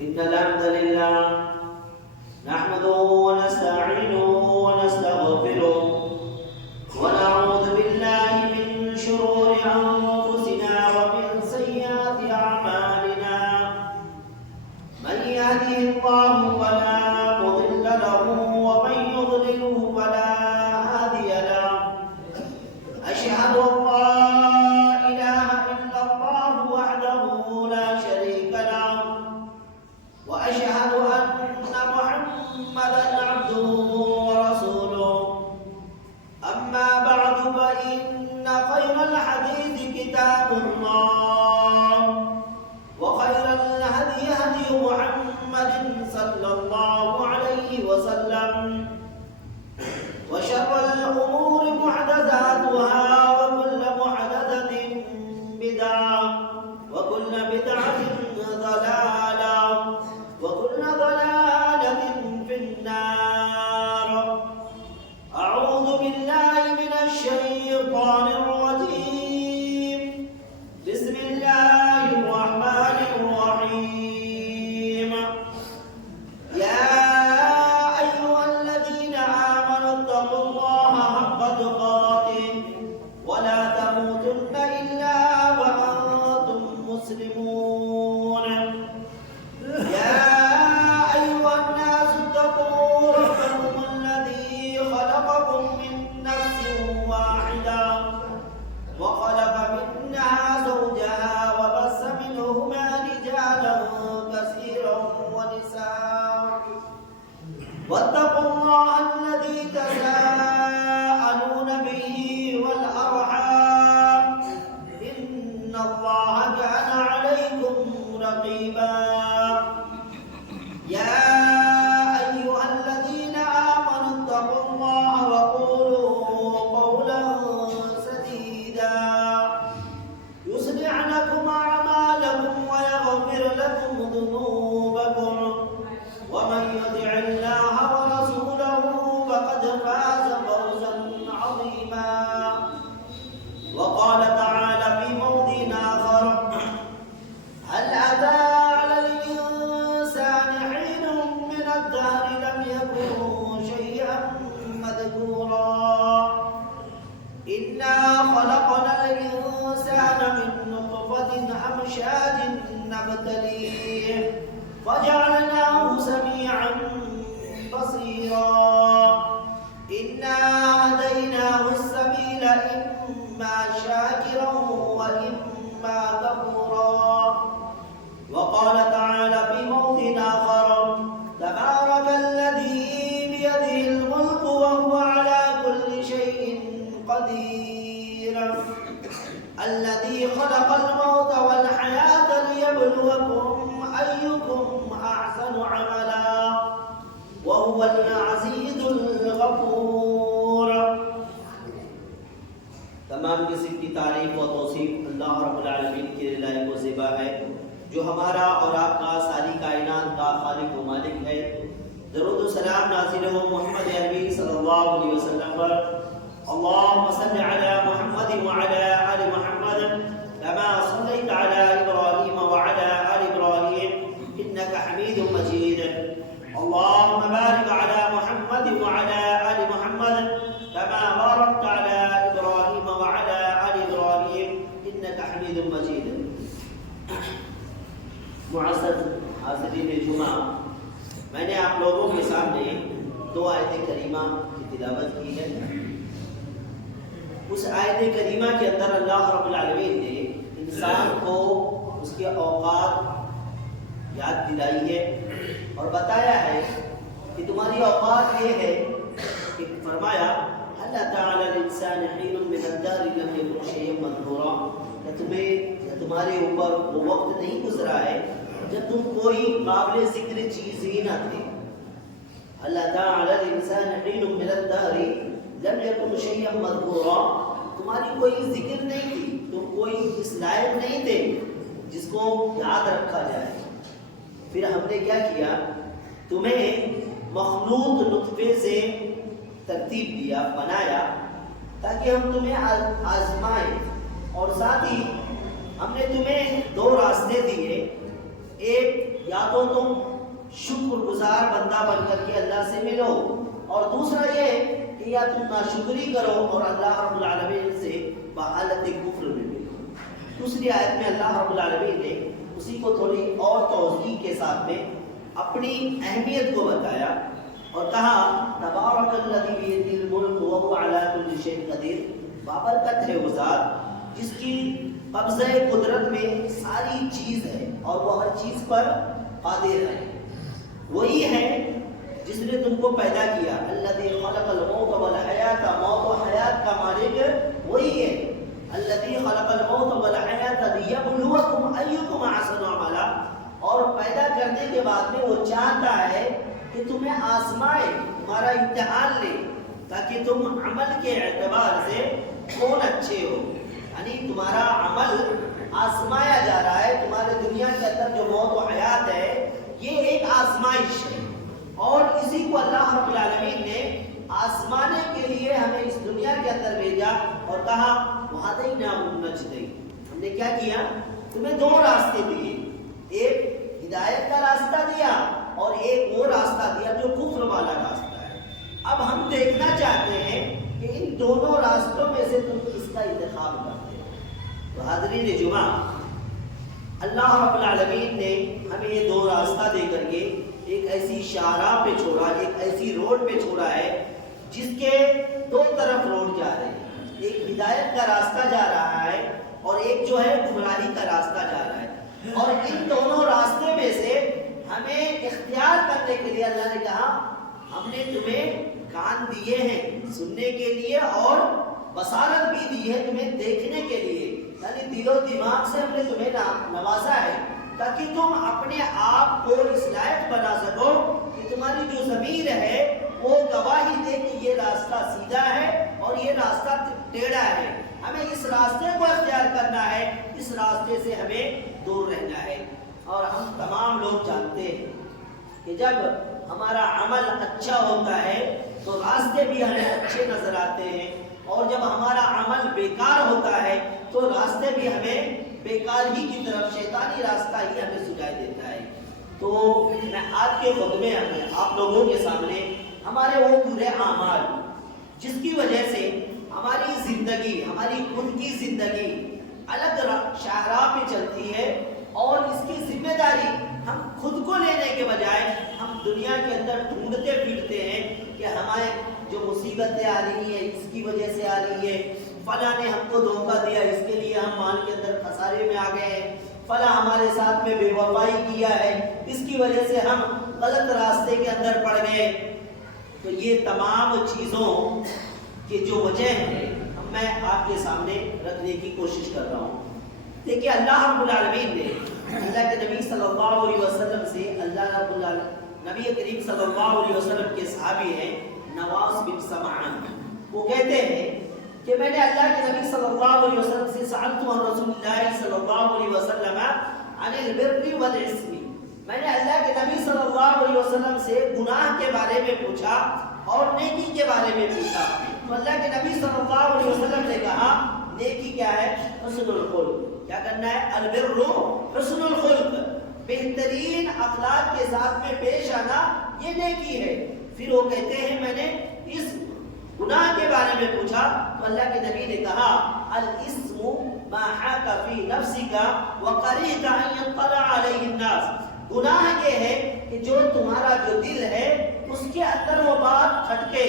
إن الحمد لله نحمده ونستعينه ونستغفره ونعوذ بالله من شرور أنفسنا ومن سيئات أعمالنا من يهده الله فلا مضل له ومن يضلله فلا هادي له أشهد أن لا إله إلا الله وحده لا شريك له وأشهد أن محمدا عبده ورسوله أما بعد فإن خير الحديث كتاب الله وخير الهدي هدي محمد صلى الله عليه وسلم وشر الأمور محدثاتها وكل محدثة بدعة وكل بدعة ضلالة وكل ضلالة في النار. أعوذ بالله من الشيطان الرجيم. بسم الله الرحمن الرحيم. يا أيها الذين آمنوا اتقوا الله حق تقاته ولا تموتن إلا وأنتم مسلمون. يا أيها الناس اتقوا ربكم الذي خلقكم من نفس واحدة وخلق منها زوجها وبث منهما رجالا كثيرا ونساء واتقوا الله الذي تساءلون به والأرحام إن الله كان عليكم رقيبا. يا أيها الذين آمنوا اتقوا الله وقولوا قولا سديدا يصلح لكم أعمالكم ويغفر لكم ذنوبكم ومن يطع الله ورسوله فقد فاز فوزا عظيما. وقال تعالى في موضع آخر: هل أتى على الإنسان حين من الدهر لم يكن شيئا مذكورا إنا خلقنا الإنسان من نطفة أمشاج نبتليه فجعلناه سميعا بصيرا. إنا هديناه السبيل إما شاكرا وإما كفورا. وقال تعالى في موضع آخر: تبارك الذي بيده الملك وهو على كل شيء قدير الذي خلق الموت والحياة ليبلوكم أيكم أحسن عملا وهو العزيز الغفور. تمام قسم کی تعریف و توصیف اللہ رب العالمین کی لائق و زیبا ہے جو ہمارا اور آپ کا ساری کائنات کا خالق و مالک ہے. درود و سلام نازل ہو محمد عربی صلی اللہ علیہ وسلم پر. اللهم صل على محمد وعلى آل محمد كما صليت على إبراهيم وعلى آل إبراهيم إنك حميد مجيد. اللهم بارك على محمد وعلى آل محمد كما باركت على إبراهيم وعلى آل إبراهيم إنك حميد مجيد. معزز حاضرین جمعہ، میں نے آپ لوگوں کے سامنے 2 آیت کریمہ کی تلاوت کی ہے. اس آیت کریمہ کے اندر اللہ رب العالمین نے انسان کو اس کے اوقات یاد دلائی ہے اور بتایا ہے کہ تمہاری اوقات یہ ہے کہ فرمایا: هل أتى على الإنسان حين من الدهر لم يكن شيئا مذكورا. تمہارے اوپر وہ وقت نہیں گزرا ہے جب تم کوئی قابل ذکر چیز ہی نہ تھے. هل أتى على الإنسان حين من الدهر لم يكن شيئا مذكورا. تمہاری کوئی ذکر نہیں تھی، تم کوئی اس لائق نہیں تھے جس کو یاد رکھا جائے. پھر ہم نے کیا کیا؟ تمہیں مخلوط نطفے سے ترتیب دیا، بنایا تاکہ ہم تمہیں آزمائیں. اور ساتھ ہی ہم نے تمہیں 2 راستے دیے. ایک یا تو تم شکر گزار بندہ بن کر کے اللہ سے ملو، اور دوسرا یہ کہ یا تم ناشکری کرو اور اللہ رب العالمین سے بحالت کفر میں ملو۔ دوسری آیت میں اللہ رب العالمین نے اسی کو تھوڑی اور توضیح کے ساتھ میں اپنی اہمیت کو بتایا اور کہا تبارک الذی بیدہ الملک وہو علی کل شیء قدیر، بابرکت ہے وہ ذات جس کی قبضہ قدرت میں ساری چیز ہے اور وہ ہر چیز پر قادر ہے۔ وہی ہے جس نے تم کو پیدا کیا، الذی خلق الموت والحیات، موت و حیات کا مالک وہی ہے، الذی خلق الموت والحیات لیبلوکم ایکم احسن عملا، اور پیدا کرنے کے بعد میں وہ چاہتا ہے کہ تمہیں آزمائے، تمہارا امتحان لے تاکہ تم عمل کے اعتبار سے کون اچھے ہو، یعنی تمہارا عمل آزمایا جا رہا ہے۔ تمہارے دنیا کے اندر جو موت و حیات ہے یہ ایک آزمائش ہے، اور اسی کو اللہ رب العالمین نے آزمانے کے لیے ہمیں اس دنیا کے اندر بھیجا اور کہا وَهَدَيْنَاهُ النَّجْدَيْنِ، ہم نے کیا کیا؟ تمہیں دو راستے دیے، ایک ہدایت کا راستہ دیا اور ایک وہ راستہ دیا جو کفر والا راستہ ہے۔ اب ہم دیکھنا چاہتے ہیں کہ ان دونوں راستوں میں سے تم کس کا انتخاب کرتے ہو۔ تو حاضرین جمعہ، اللہ رب العالمین نے ہمیں یہ دو راستہ دے کر کے ایک ایسی شاہراہ پہ چھوڑا، ایک ایسی روڈ پہ چھوڑا ہے جس کے دو طرف روڈ جا رہے ہیں، ایک ہدایت کا راستہ جا رہا ہے اور ایک جو ہے گمراہی کا راستہ جا رہا ہے، اور ان دونوں راستے میں سے ہمیں اختیار کرنے کے لیے اللہ نے کہا ہم نے تمہیں کان دیے ہیں سننے کے لیے اور بصارت بھی دی ہے تمہیں دیکھنے کے لیے، یعنی دل و دماغ سے ہم نے تمہیں نوازا ہے تاکہ تم اپنے آپ کو اس لائق بنا سکو کہ تمہاری جو ضمیر ہے وہ گواہی دے کہ یہ راستہ سیدھا ہے اور یہ راستہ ٹیڑھا ہے، ہمیں اس راستے کو اختیار کرنا ہے، اس راستے سے ہمیں دور رہنا ہے۔ اور ہم تمام لوگ جانتے ہیں کہ جب ہمارا عمل اچھا ہوتا ہے تو راستے بھی ہمیں اچھے نظر آتے ہیں، اور جب ہمارا عمل بیکار ہوتا ہے تو راستے بھی ہمیں بیکار ہی کی طرف، شیطانی راستہ ہی ہمیں سجائے دیتا ہے۔ تو میں آج کے خطبے میں آپ لوگوں کے سامنے ہمارے وہ برے اعمال جس کی وجہ سے ہماری زندگی، ہماری خود کی زندگی الگ شاہراہ پہ چلتی ہے، اور اس کی ذمہ داری ہم خود کو لینے کے بجائے ہم دنیا کے اندر ڈھونڈتے پھرتے ہیں کہ ہمارے جو مصیبتیں آ رہی ہیں اس کی وجہ سے آ رہی ہے، فلاں نے ہم کو دھوکہ دیا اس کے لیے ہم مال کے اندر خسارے میں آ گئے ہیں، فلاں ہمارے ساتھ میں بے وفائی کیا ہے اس کی وجہ سے ہم غلط راستے کے اندر پڑ گئے۔ تو یہ تمام چیزوں کی جو وجہ ہے میں آپ کے سامنے رکھنے کی کوشش کر رہا ہوں۔ دیکھیے اللہ رب العالمین نے اللہ کے نبی صلی اللہ علیہ وسلم سے، نبی کریم صلی اللہ علیہ وسلم کے صحابی ہیں نواس بن سمعان، وہ کہتے ہیں کہ میں نے اللہ کے نبی صلی اللہ علیہ وسلم سے سألت عن رسول اللہ صلی اللہ علیہ وسلم عن البر والاسم، میں نے اللہ کے نبی صلی اللہ علیہ وسلم سے گناہ کے بارے میں پوچھا اور نیکی کے بارے میں پوچھا، تو اللہ کے نبی صلی اللہ علیہ وسلم نے کہا نیکی کیا ہے؟ حسن الخلق، کیا کرنا ہے؟ البر حسن الخلق، بہترین اخلاق کے ساتھ میں پیش آنا یہ نیکی ہے۔ پھر وہ کہتے ہیں میں نے اس گناہ کے بارے میں پوچھا تو اللہ کے نبی نے کہا الاسم ما حاک فی نفسک وقریت ان یطلع علیہ الناس، گناہ یہ ہے کہ جو تمہارا جو دل ہے اس کے اندر وہ بات کھٹکے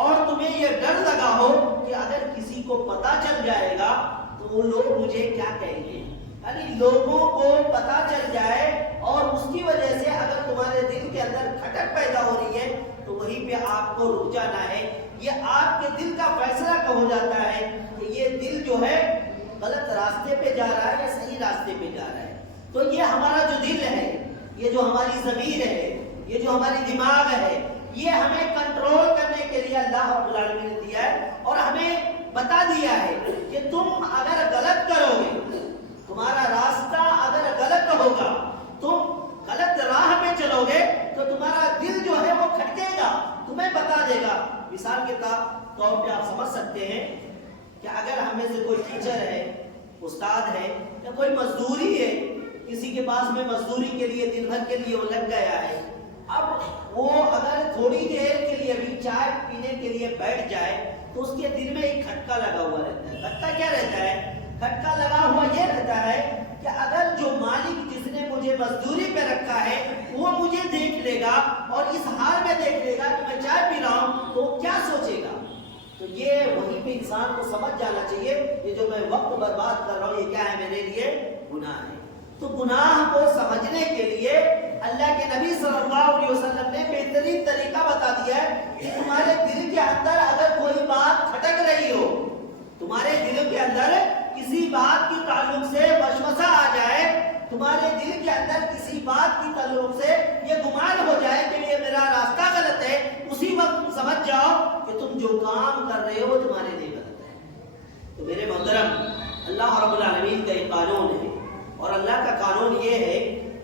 اور تمہیں یہ ڈر لگا ہو کہ اگر کسی کو پتہ چل جائے گا تو وہ لوگ مجھے کیا کہیں گے، یعنی لوگوں کو پتہ چل جائے اور اس کی وجہ سے اگر تمہارے دل کے اندر کھٹک پیدا ہو رہی ہے تو وہیں پہ آپ کو رک جانا ہے۔ یہ آپ کے دل کا فیصلہ ہو جاتا ہے کہ یہ دل جو ہے غلط راستے پہ جا رہا ہے یا صحیح راستے پہ جا رہا ہے۔ تو یہ ہمارا جو دل ہے، یہ جو ہماری ضمیر ہے، یہ جو ہماری دماغ ہے، یہ ہمیں کنٹرول کرنے کے لیے اللہ رب العالمین نے دیا ہے اور ہمیں بتا دیا ہے کہ تم اگر غلط کرو گے، تمہارا راستہ اگر غلط ہوگا، تم غلط راہ پہ چلو گے تو تمہارا دل جو ہے وہ کھٹکے گا، تمہیں بتا دے گا۔ مثال کے طور پہ آپ سمجھ سکتے ہیں کہ اگر ہمیں سے کوئی ٹیچر ہے، استاد ہے یا کوئی مزدوری ہے، کسی کے پاس میں مزدوری کے لیے دن بھر کے لیے وہ لگ گیا ہے، اب وہ اگر تھوڑی دیر کے لیے بھی چائے پینے کے لیے بیٹھ جائے تو اس کے دل میں ایک کھٹکا لگا ہوا رہتا ہے۔ کھٹکا کیا رہتا ہے؟ کھٹکا لگا ہوا یہ رہتا ہے کہ اگر جو مالک جس نے مجھے مزدوری پہ رکھا ہے وہ مجھے دیکھ لے گا اور اس حال میں دیکھ لے گا کہ میں چائے پی رہا ہوں تو وہ کیا سوچے گا؟ تو یہ وہیں پہ انسان کو سمجھ جانا چاہیے یہ جو میں وقت برباد کر رہا ہوں یہ کیا ہے؟ میرے لیے گناہ ہے۔ تو گناہ کو سمجھنے کے لیے اللہ کے نبی صلی اللہ علیہ وسلم نے بہترین طریقہ بتا دیا ہے کہ تمہارے دل کے اندر اگر کوئی بات کھٹک رہی ہو، تمہارے دل کے اندر کسی بات کی تعلق سے وسوسہ آ جائے، تمہارے دل کے اندر کسی بات کی تعلق سے یہ گمان ہو جائے کہ یہ میرا راستہ غلط ہے، اسی وقت تم سمجھ جاؤ کہ تم جو کام کر رہے ہو تمہارے لیے غلط ہے۔ تو میرے محترم، اللہ رب العالمین کا ایک قانون ہے اور اللہ کا قانون یہ ہے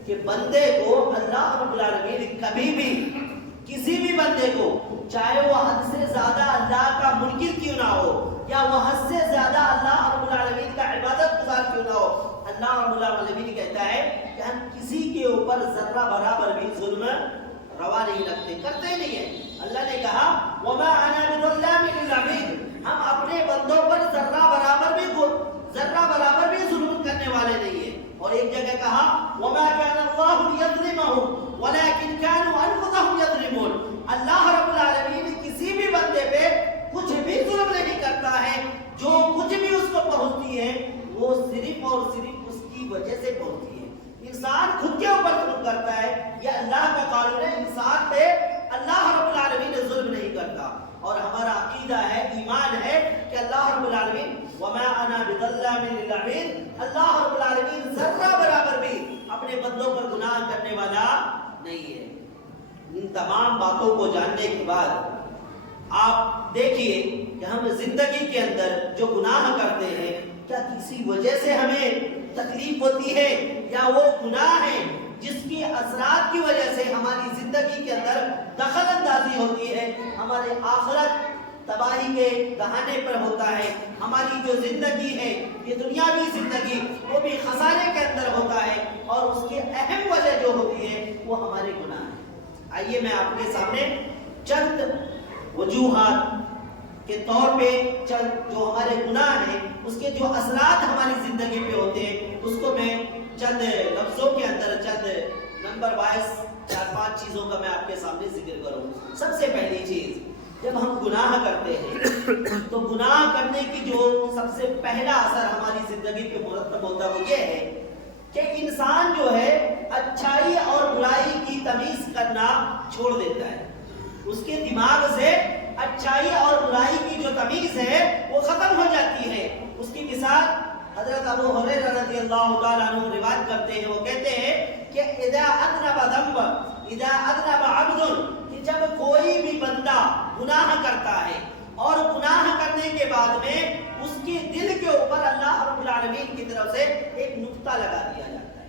کہ بندے کو اللہ رب العالمین کبھی بھی کسی بھی بندے کو، چاہے وہ حد سے زیادہ اللہ کا منکر کیوں نہ ہو یا وہ حد سے زیادہ اللہ رب العالمین کا عبادت گزار کیوں نہ ہو، اللہ رب العالمین کہتا ہے کہ ہم کسی کے اوپر ذرہ برابر بھی ظلم روا نہیں رکھتے، کرتے نہیں ہیں۔ اللہ نے کہا وَمَا أَنَا بِظَلَّامٍ لِّلْعَبِيدِ، ہم اپنے بندوں پر ذرہ برابر بھی ظلم کرنے والے نہیں ہیں۔ اور ایک جگہ کہا وَمَا كَانَ اللَّهُ لِيَظْلِمَهُمْ وَلَٰكِن كَانُوا أَنفُسَهُمْ يَظْلِمُونَ، اللہ رب العالمین کسی بھی بندے پہ کچھ بھی ظلم نہیں کرتا ہے، جو کچھ بھی اس کو پہنچتی ہے وہ صرف اور صرف اس کی وجہ سے پہنچتی ہے۔ انسان خود کے اوپر ظلم کرتا ہے، یہ اللہ کا قانون ہے، انسان پہ اللہ رب العالمین ظلم نہیں کرتا۔ اور ہمارا عقیدہ ہے، ایمان ہے کہ اللہ رب العالمین وَمَا أَنَا بِظَلَّامٍ لِّلْعَبِيدِ، اللہ رب العالمین ذرہ برابر بھی اپنے بندوں پر گناہ کرنے والا نہیں ہے۔ ان تمام باتوں کو جاننے کے بعد آپ دیکھیے کہ ہم زندگی کے اندر جو گناہ کرتے ہیں کیا کسی وجہ سے ہمیں تکلیف ہوتی ہے یا وہ گناہ ہے جس کی اثرات کی وجہ سے ہماری زندگی کے اندر دخل اندازی ہوتی ہے، ہمارے آخرت تباہی کے دہانے پر ہوتا ہے، ہماری جو زندگی ہے یہ دنیاوی زندگی وہ بھی خسارے کے اندر ہوتا ہے، اور اس کی اہم وجہ جو ہوتی ہے وہ ہمارے گناہ ہیں۔ آئیے میں آپ کے سامنے چند وجوہات کے طور پہ چند جو ہمارے گناہ ہیں اس کے جو اثرات ہماری زندگی پہ ہوتے ہیں اس کو میں چند لفظوں کے اندر چند نمبر وائز 4-5 چیزوں کا میں آپ کے سامنے ذکر کروں۔ سب سے پہلی چیز، جب ہم گناہ کرتے ہیں تو گناہ کرنے کی جو سب سے پہلا اثر ہماری زندگی پہ مرتب ہوتا ہے وہ یہ ہے کہ انسان جو ہے اچھائی اور برائی کی تمیز کرنا چھوڑ دیتا ہے، اس کے دماغ سے اچھائی اور برائی کی جو تمیز ہے وہ ختم ہو جاتی ہے۔ اس کی مثال حضرت ابو ہریرہ رضی اللہ تعالیٰ عنہ روایت کرتے ہیں، وہ کہتے ہیں کہ اذا اذنب عبد، کہ جب کوئی بھی بندہ گناہ کرتا ہے اور گناہ کرنے کے بعد میں اس کے دل کے اوپر اللہ رب العالمین کی طرف سے ایک نقطہ لگا دیا جاتا ہے،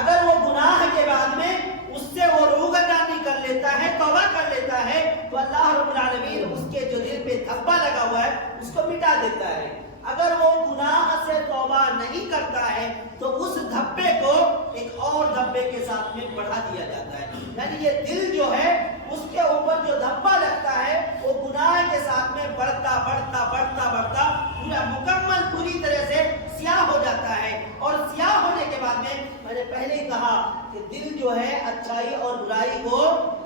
اگر وہ گناہ کے بعد میں اس سے وہ روگردانی کر لیتا ہے، توبہ کر لیتا ہے، تو اللہ رب العالمین اس کے جو دل پہ دھبا لگا ہوا ہے اس کو مٹا دیتا ہے۔ اگر وہ گناہ سے توبہ نہیں کرتا ہے تو اس دھبے کو ایک اور دھبے کے ساتھ میں بڑھا دیا جاتا ہے، یعنی یہ دل جو ہے اس کے اوپر جو دھبا لگتا ہے وہ گناہ کے ساتھ میں بڑھتا پورا مکمل پوری طرح سے سیاہ ہو جاتا ہے۔ اور سیاہ ہونے کے بعد میں نے پہلے ہی کہا کہ دل جو ہے اچھائی اور برائی کو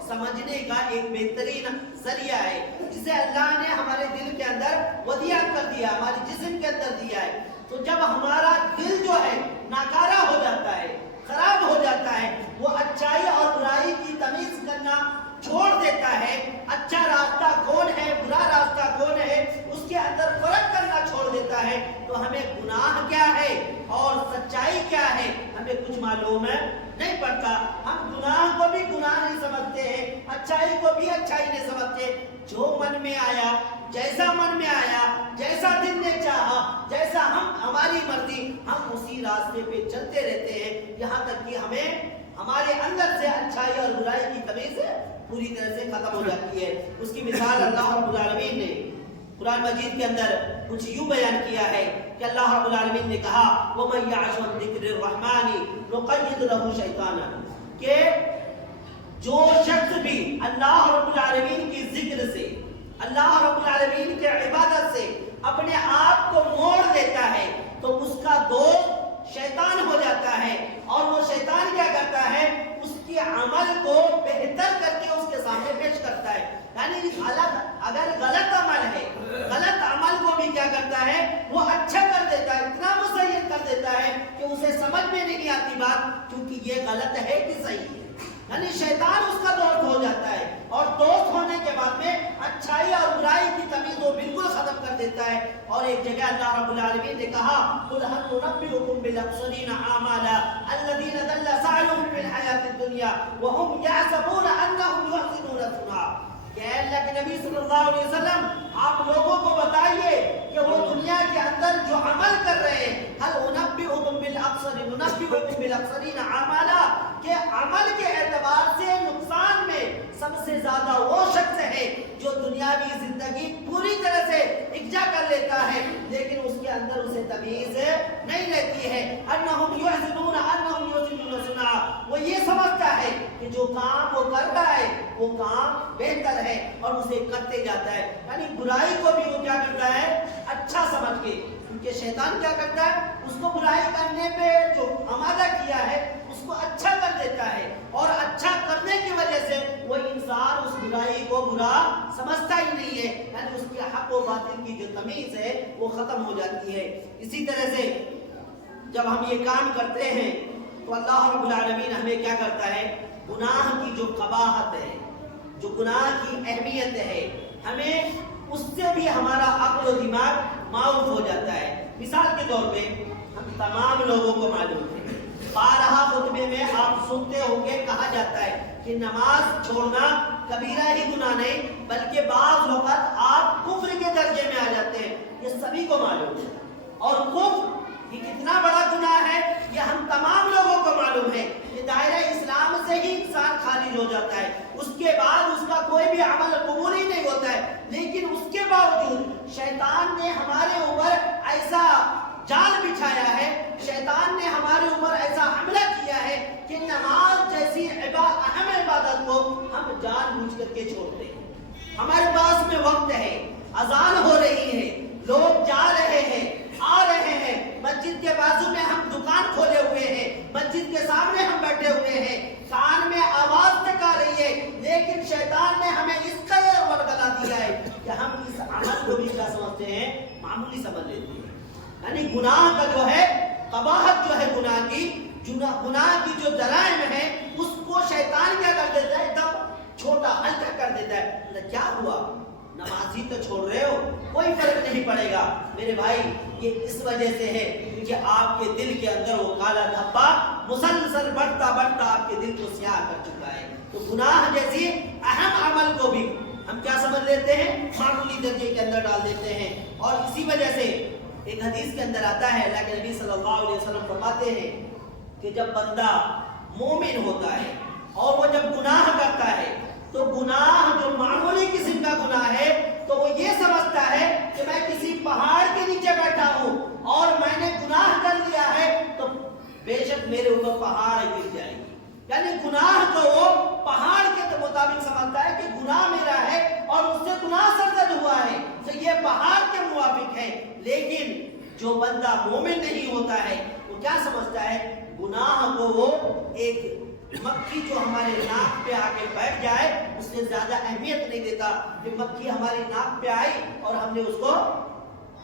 سمجھنے کا ایک بہترین ذریعہ ہے جسے اللہ نے ہمارے دل کے اندر ودیعت کر دیا، ہمارے جسم کے اندر دیا ہے۔ تو جب ہمارا دل جو ہے ناکارہ ہو جاتا ہے، خراب ہو جاتا ہے، وہ اچھائی اور برائی کی تمیز کرنا چھوڑ دیتا ہے، اچھا راستہ کون ہے برا راستہ کون ہے اس کے اندر فرق کرنا چھوڑ دیتا ہے، تو ہمیں گناہ کیا ہے اور سچائی کیا ہے ہمیں کچھ معلوم نہیں پڑتا۔ ہم گناہ کو بھی گناہ نہیں سمجھتے ہیں، اچھائی کو بھی اچھائی نہیں سمجھتے، جو من میں آیا، جیسا من میں آیا، جیسا دل نے چاہا، جیسا ہماری مرضی، ہم اسی راستے پہ چلتے رہتے ہیں، یہاں تک کہ ہمیں ہمارے اندر سے اچھائی اور برائی کی تمیز پوری طرح سے ختم ہو جاتی ہے۔ اس کی مثال اللہ رب العالمین نے قرآن مجید کے اندر کچھ یوں بیان کیا ہے کہ اللہ رب العالمین نے کہا وَمَن يَعْشُ عَن ذِكْرِ الرَّحْمَنِ نُقَيِّضْ لَهُ شَيْطَانًا، کہ جو شخص بھی اللہ رب العالمین کی ذکر سے، اللہ رب العالمین کے عبادت سے اپنے آپ کو موڑ دیتا ہے تو اس کا دوست شیطان ہو جاتا ہے، اور وہ شیطان کیا کرتا ہے، اس کے عمل کو بہتر کر کے اس کے سامنے پیش کرتا ہے. یعنی اگر غلط عمل ہے، غلط عمل کو بھی کیا کرتا ہے، وہ اچھا کر دیتا ہے، اتنا مسیت کر دیتا ہے کہ اسے سمجھ میں نہیں آتی بات کیونکہ یہ غلط ہے کہ صحیح ہے. یعنی شیطان اس کا دوست ہو جاتا ہے، اور دوست ہونے کے بعد میں اچھائی اور برائی کی تمیز وہ بالکل ختم کر دیتا ہے. اور ایک جگہ اللہ رب العالمین نے کہا قُلْ هَلْ نُنَبِّئُكُم بِالْأَخْسَرِينَ أَعْمَالًا الَّذِينَ ضَلَّ سَعْيُهُمْ فِي الْحَيَاةِ الدُّنْيَا وَهُمْ يَحْسَبُونَ أَنَّهُمْ يُحْسِنُونَ صُنْعًا. کہ اللہ کے نبی صلی اللہ علیہ وسلم آپ لوگوں کو بتائیے کہ وہ دنیا کے اندر جو عمل کر رہے ہیں، هَلْ نُنَبِّئُكُم بِالْأَخْسَرِينَ أَعْمَالًا، کہ عمل کے اعتبار سے نقصان میں سب سے زیادہ وہ شخص ہے جو دنیاوی زندگی پوری طرح سے اکجا کر لیتا ہے لیکن اس کے اندر اسے تمیز نہیں رہتی ہے. انہم یحسنون صنعا، وہ یہ سمجھتا ہے کہ جو کام وہ کر رہا ہے وہ کام بہتر ہے اور اسے کرتے جاتا ہے. یعنی برائی کو بھی وہ کیا کرتا ہے، اچھا سمجھ کے، کیونکہ شیطان کیا کرتا ہے، اس کو برائی کرنے پہ جو آمادہ کیا ہے اس کو اچھا کر دیتا ہے، اور اچھا کرنے کی وجہ سے وہ انسان اس برائی کو برا سمجھتا ہی نہیں ہے. یعنی اس کے حق و باطل کی جو تمیز ہے وہ ختم ہو جاتی ہے. اسی طرح سے جب ہم یہ کام کرتے ہیں تو اللہ رب العالمین ہمیں کیا کرتا ہے، گناہ کی جو قباحت ہے، جو گناہ کی اہمیت ہے، ہمیں اس سے بھی ہمارا عقل و دماغ معروف ہو جاتا ہے. مثال کے طور پہ ہم تمام لوگوں کو معلوم ہے، بارہا خطبے میں آپ سنتے ہوں گے کہا جاتا ہے کہ نماز چھوڑنا کبیرہ ہی گناہ نہیں بلکہ بعض وقت آپ کفر کے درجے میں آ جاتے ہیں. یہ سبھی کو معلوم ہے، اور کفر یہ کتنا بڑا گناہ ہے یہ ہم تمام لوگوں کو معلوم ہے. یہ دائرہ اسلام سے ہی انسان خارج ہو جاتا ہے، اس کے بعد اس کا کوئی بھی عمل قبول ہی نہیں ہوتا ہے. لیکن اس کے باوجود شیطان نے ہمارے اوپر ایسا جال بچھایا ہے، شیطان نے ہمارے اوپر ایسا حملہ کیا ہے کہ نماز جیسی اہم عبادت کو ہم جان بوجھ کر کے چھوڑتے ہیں. ہمارے پاس میں وقت ہے، اذان ہو رہی ہے، لوگ جا رہے ہیں، آ رہے ہیں، مسجد کے بازو میں ہم دکان کھولے ہوئے ہیں، مسجد کے سامنے ہم بیٹھے ہوئے ہیں، کان میں آواز تک آ رہی ہے، لیکن شیطان نے ہمیں اس قدر ورگلا دیا ہے کہ ہم اس عمل کو بھی کیا سمجھتے ہیں، معمولی سمجھ لیتے ہیں. یعنی گناہ کا جو ہے قباحت جو ہے گناہ کی جو جرائم ہے اس کو شیطان کیا کر دیتا ہے، ایک دم چھوٹا ہلکا کر دیتا ہے. کیا ہوا، نمازی تو چھوڑ رہے ہو، کوئی فرق نہیں پڑے گا. میرے بھائی یہ اس وجہ سے ہے کیونکہ آپ کے دل کے اندر وہ کالا دھبا مسلسل بڑھتا بڑھتا آپ کے دل کو سیاہ کر چکا ہے. تو گناہ جیسی اہم عمل کو بھی ہم کیا سمجھ لیتے ہیں، معمولی درجے کے اندر ڈال دیتے ہیں. اور اسی وجہ سے ایک حدیث کے اندر آتا ہے، اللہ کے نبی صلی اللہ علیہ وسلم فرماتے ہیں کہ جب بندہ مومن ہوتا ہے اور وہ جب گناہ کرتا ہے تو گناہ جو معمولی قسم کا گناہ ہے تو وہ یہ سمجھتا ہے کہ میں کسی پہاڑ کے نیچے بیٹھا ہوں اور میں نے گناہ کر لیا ہے تو بے شک میرے اوپر پہاڑ گر جائے گی. یعنی گناہ کو وہ پہاڑ کے مطابق سمجھتا ہے کہ گناہ میرا ہے اور اس سے گناہ سرزد ہوا ہے تو یہ پہاڑ کے موافق ہے. لیکن جو بندہ مومن نہیں ہوتا ہے وہ کیا سمجھتا ہے، گناہ کو وہ ایک مکھی جو ہمارے ناک پہ آ کے بیٹھ جائے اس سے زیادہ اہمیت نہیں دیتا کہ مکھی ہماری ناک پہ آئی اور ہم نے اس کو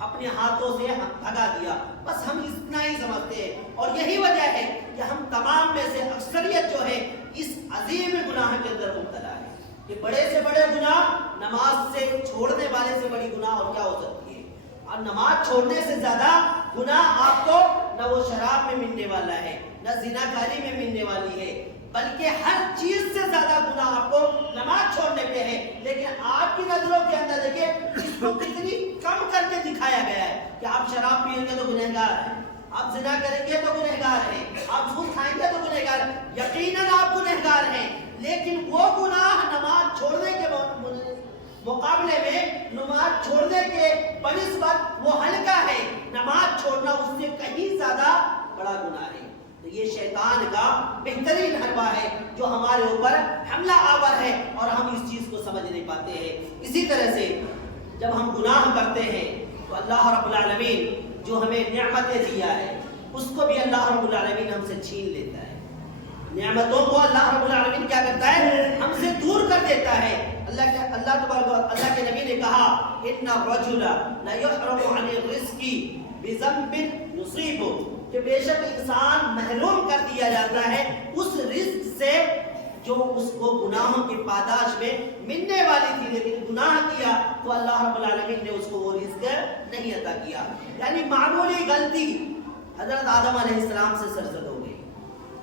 اپنے ہاتھوں سے بھگا دیا، بس ہم اتنا ہی سمجھتے ہیں. اور یہی وجہ ہے کہ ہم تمام میں سے اکثریت جو ہے اس عظیم گناہ کے اندر مبتلا ہے. کہ بڑے سے بڑے گناہ، نماز سے چھوڑنے والے سے بڑی گناہ اور کیا ہو سکتی ہے. اور نماز چھوڑنے سے زیادہ گناہ آپ کو نہ وہ شراب میں ملنے والا ہے، نہ زناکاری میں ملنے والی ہے، بلکہ ہر چیز سے زیادہ گناہ آپ کو نماز چھوڑنے پہ ہے. لیکن آپ کی نظروں کے اندر دیکھیں اس کو کتنی کم کر کے دکھایا گیا ہے کہ آپ شراب پیئیں گے تو گنہگار ہیں، آپ زنا کریں گے تو گنہگار ہیں، آپ سود کھائیں گے تو گنہگار ہیں. یقیناً آپ گنہگار ہیں، لیکن وہ گناہ نماز چھوڑنے کے مقابلے میں نماز چھوڑنے کے بنسبت وہ ہلکا ہے. نماز چھوڑنا اس سے کہیں زیادہ بڑا گناہ ہے۔ تو یہ شیطان کا بہترین حربہ ہے جو ہمارے اوپر حملہ آور ہے اور ہم اس چیز کو سمجھ نہیں پاتے ہیں۔ اسی طرح سے جب ہم گناہ کرتے ہیں تو اللہ رب العالمین جو ہمیں نعمتیں دیا ہے اس کو بھی اللہ رب العالمین ہم سے چھین لیتا ہے۔ نعمتوں کو اللہ رب العالمین کیا کرتا ہے؟ ہم سے دور کر دیتا ہے۔ اللہ کے نبی نے کہا ان الرجل لا يحرم عن الرزق بذنب يصيبه، کہ بے شک انسان محروم کر دیا جاتا ہے اس رزق سے جو اس کو گناہوں کی پاداش میں ملنے والی تھی، لیکن گناہ کیا تو اللہ رب العالمین نے اس کو وہ رزق نہیں عطا کیا۔ یعنی معمولی غلطی حضرت آدم علیہ السلام سے سرزد ہو گئی،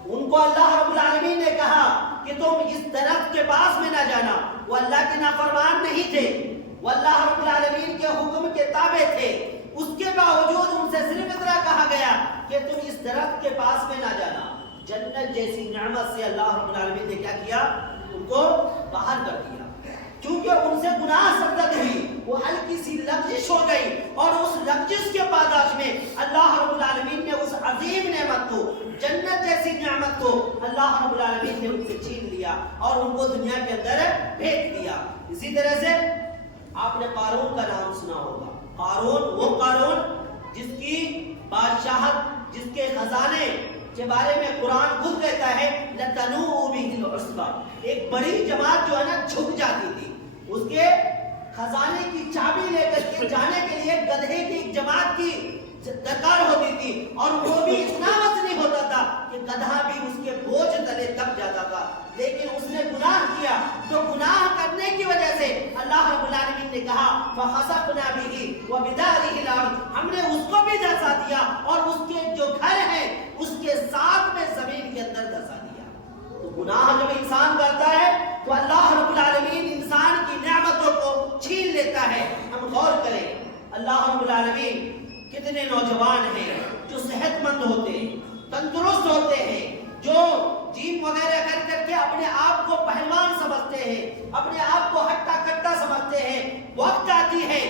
ان کو اللہ رب العالمین نے کہا کہ تم اس درخت کے پاس میں نہ جانا، وہ اللہ کے نافرمان نہیں تھے، وہ اللہ رب العالمین کے حکم کے تابع تھے، اس کے باوجود ان سے صرف اتنا کہا گیا کہ تم اس درخت کے پاس میں نہ جانا۔ جنت جیسی نعمت سے اللہ رب العالمین نے کیا کیا؟ ان کو باہر کر دیا، کیونکہ ان سے گناہ سرزد ہوئی، وہ ہلکی سی لغزش ہو گئی، اور اس لغزش کے پاداش میں اللہ رب العالمین نے اس عظیم نعمت کو، جنت جیسی نعمت کو اللہ رب العالمین نے ان سے چھین لیا اور ان کو دنیا کے اندر پھینک دیا۔ اسی طرح سے آپ نے قارون کا نام سنا ہوگا۔ قارون وہ قارون جس کی بادشاہت، جس کے خزانے کے بارے میں قرآن خود کہتا ہے لَتَنُوءُ بِهِ الْعُصْبَةُ، ایک بڑی جماعت جو ہے نا جھک جاتی تھی، اس کے خزانے کی چابی لے کر کے جانے کے لیے گدھے کی ایک جماعت کی درکار ہوتی تھی، اور وہ بھی اتنا وزنی ہوتا تھا کہ گدھا بھی اس کے بوجھ تلے دب جاتا تھا۔ لیکن اس نے گناہ کیا، تو گناہ کرنے کی وجہ سے اللہ رب العالمین نے کہا فَخَسَفْنَا بِهِ وَبِدَارِهِ الْأَرْضَ، ہم نے اس کو بھی دھسا دیا اور اس کے جو گھر ہیں اس کے ساتھ میں زمین کے اندر دھسا دیا۔ تو گناہ جب انسان کرتا ہے تو اللہ رب العالمین انسان کی نعمتوں کو چھین لیتا ہے۔ ہم غور کریں، اللہ رب العالمین کتنے نوجوان ہیں جو صحت مند ہوتے ہیں، تندرست ہوتے ہیں، جو جیم وغیرہ کر کے اپنے آپ کو پہلوان سمجھتے ہیں، اپنے آپ کو ہٹا کٹا سمجھتے ہیں، وقت آتی ہے